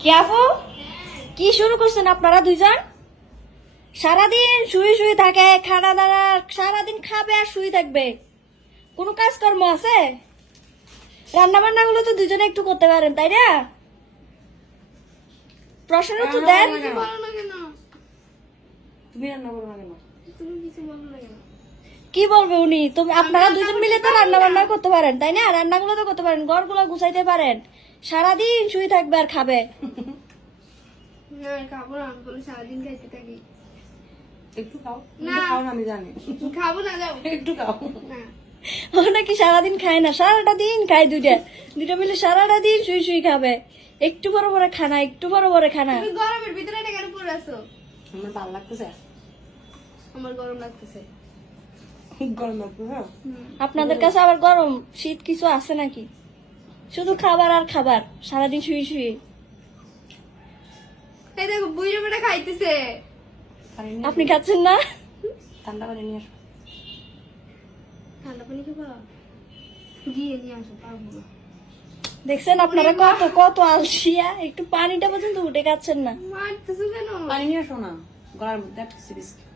কি আপু কি শুরু করছেন আপনারা দুইজন? সারাদিন শুয়ে শুয়ে থাকে, খানা দানা সারাদিন খাবে আর শুয়ে থাকবে, কোনো কাজকর্ম আছে? রান্না বান্না গুলো তো দুজনে একটু করতে পারেন, তাই না? প্রশ্ন তো দেন। তুমি রান্না করো না কেন? কি বলবে উনি? তুমি আপনারা দুজন মিলে তো রান্না বান্না করতে পারেন, তাই না? রান্নাগুলো তো করতে পারেন, ঘরগুলো গুছাইতে পারেন, সারাদিন শুয়ে থাকবে আর খাবে। খাবো না, আমি বলে সারাদিন খাইতে থাকি। একটু খাও না। খাও না, আমি জানি। খাবো না, যাও। একটু খাও। না। ও নাকি সারাদিন খায় না, সারাটা দিন খায় দুইটা দুইটা মিলে সারাটা দিন শুয়ে শুয়ে খাবে। একটু বড় বড় খানা, একটু বড় বড় খানা। তুমি গরমের ভিতরে এটা কেন পরে আছো? আমার ভালো লাগতেছে। আমার গরম লাগতেছে। গরম লাগতেছে। আপনাদের কাছে আবার গরম শীত কিছু আছে নাকি? শুধু খাবার আর খাবার, সারাদিন শুয়ে শুয়ে। এই দেখো বুইড়ে বেটা খাইতেছে। পানি নিয়ে আপনি খাচ্ছেন না? ঠান্ডা পানি নিয়ে আসো। ঠান্ডা পানি খাবা? গিয়ে নিয়ে আসো, পারবো না। দেখছেন আপনারা কত কত আলসিয়া, একটু পানিটা পর্যন্ত উঠে খাচ্ছেন না। মারতেছো কেন? পানি নিয়ে আসো না, গলার মধ্যে আটকেছে বিস্কিট।